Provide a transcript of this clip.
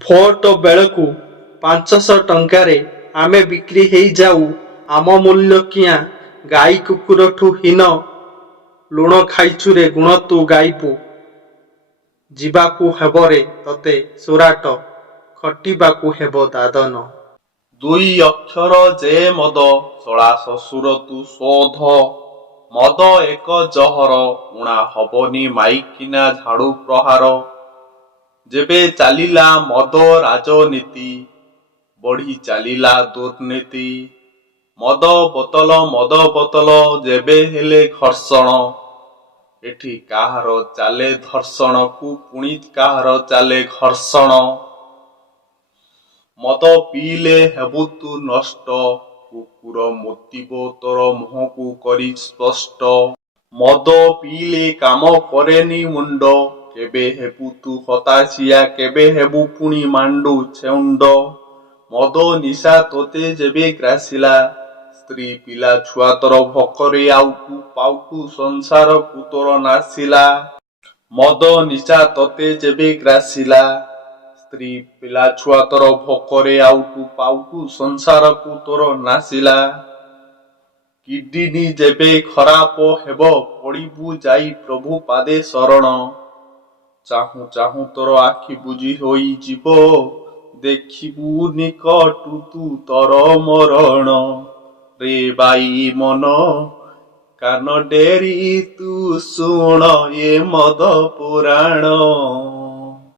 Vote ବେଳକୁ 500 ଟଙ୍କାରେ ଆମେ ବିକ୍ରି ହେଇଯାଉ। ଆମ ମୂଲ୍ୟ କିଆଁ ଗାଈ କୁକୁରଠୁ ହୀନ। ଲୁଣ ଖାଇଛୁରେ ଗୁଣ ତୁ ଗାଇବୁ। ଯିବାକୁ ହେବରେ ତତେ ସୁରାଟ, ଖଟିବାକୁ ହେବ ଦାଦନ। ଦୁଇ ଅକ୍ଷର ଯେ ମଦ, ଶଳା ଶ୍ୱଶୁର ତୁ ଶୋଧ। ମଦ ଏକ ଜହର, ଉଣା ହବନି ମାଇକିନା ଝାଡୁ ପ୍ରହାର। ଯେବେ ଚାଲିଲା ମଦ ରାଜନୀତି, ବଢି ଚାଲିଲା ଦୁର୍ନୀତି। ମଦ ବୋତଲ ଯେବେ ହେଲେ ଘର୍ଷଣ। ଏଠି କାହାର ଚାଲେ ଧର୍ଷଣକୁ ପୁଣି କାହାର ଚାଲେ ଘର୍ଷଣ। ମଦ ପିଇଲେ ହେବୁ ତୁ ନଷ୍ଟ, କୁକୁର ମୁତିବ ତୋର ମୁହଁକୁ କରି ସ୍ପଷ୍ଟ। ମଦ ପିଇଲେ କାମ କରେନି ମୁଣ୍ଡ, କେବେ ହେବୁ ତୁ ହତାଶିଆ କେବେ ହେବୁ ପୁଣି ମାଣ୍ଡୁ ଛେଉଣ୍ଡ। ମଦ ନିଶା ତୋତେ ଯେବେ ଗ୍ରାସିଲା, ସ୍ତ୍ରୀ ପିଲା ଛୁଆ ତୋର ଭୋକରେ ଆଉଟୁ ପାଉଟୁ ସଂସାରକୁ ତୋର ନାସିଲା। ମଦ ନିଶା ତୋତେ ଯେବେ ଗ୍ରାସିଲା, ସ୍ତ୍ରୀ ପିଲା ଛୁଆ ତୋର ଭୋକରେ ଆଉଟୁ ପାଉଟୁ ସଂସାରକୁ ତୋର ନାସିଲା। କିଡିନି ଯେବେ ଖରାପ ହେବ, ପଡ଼ିବୁ ଯାଇ ପ୍ରଭୁ ପାଦେ ଶରଣ। ଚାହୁଁ ଚାହୁଁ ତୋର ଆଖି ବୁଜି ହୋଇଯିବ, ଦେଖିବୁ ନିକଟୁ ତୁ ତୋର ମରଣ। ରେ ବାଇ ମନ କାନ ଡେରି ତୁ ଶୁଣ ଏ ମଦ ପୁରାଣ।